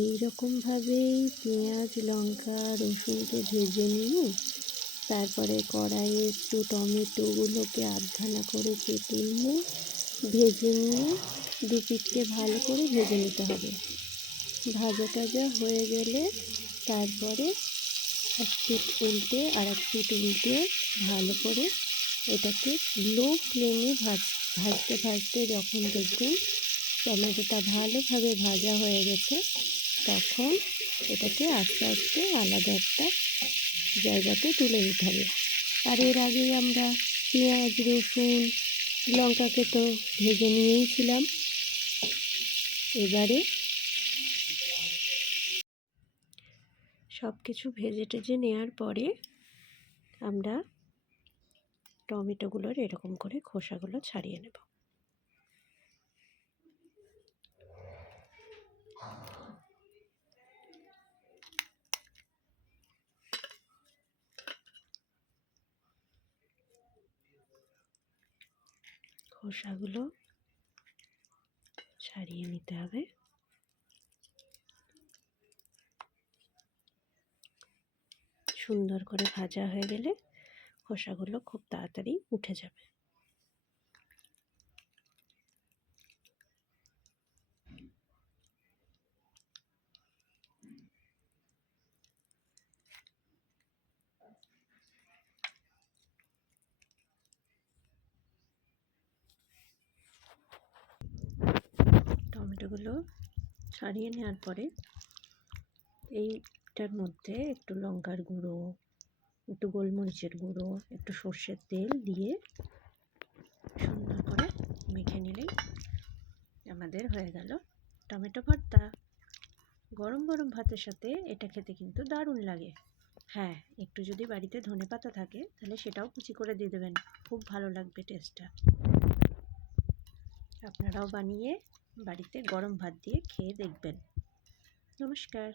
এই রকমভাবেই পেঁয়াজ লঙ্কা রসুনকে ভেজে নিয়ে তারপরে কড়াইয়ে একটু টমেটোগুলোকে আধখানা করে কেটে নিয়ে ভেজে নিয়ে দুপিঠকে ভালো করে ভেজে নিতে হবে। ভাজা টাজা হয়ে গেলে তারপরে এক পিঠ উল্টে আর এক পিঠ উল্টে ভালো করে এটাকে লো ফ্লেমে ভাজতে ভাজতে যখন দেখবেন টমেটোটা ভালোভাবে ভাজা হয়ে গেছে তখন এটাকে আস্তে আস্তে আলাদা একটা জায়গাতে তুলে নিতে হবে। আর এর আগেই আমরা পেঁয়াজ রসুন লঙ্কাকে তো ভেজে নিয়েই ছিলাম। এবারে সব কিছু ভেজে টেজে নেওয়ার পরে আমরা টমেটোগুলোর এরকম করে খোসাগুলো ছাড়িয়ে নেব। খোসাগুলো ছাড়িয়ে নিতে হবে। সুন্দর করে ভাজা হয়ে গেলে খোসাগুলো খুব তাড়াতাড়ি উঠে যাবে। টমেটোগুলো ছাড়িয়ে নেওয়ার পরে এইটার মধ্যে একটু লঙ্কার গুঁড়ো, একটু গোলমরিচের গুঁড়ো, একটু সর্ষের তেল দিয়ে সুন্দর করে মেখে নিলেই আমাদের হয়ে গেল টমেটো ভর্তা। গরম গরম ভাতের সাথে এটা খেতে কিন্তু দারুণ লাগে। হ্যাঁ, একটু যদি বাড়িতে ধনেপাতা থাকে তাহলে সেটাও কুচি করে দিয়ে দেবেন, খুব ভালো লাগবে টেস্টটা। আপনারাও বানিয়ে বাড়িতে গরম ভাত দিয়ে খেয়ে দেখবেন। নমস্কার।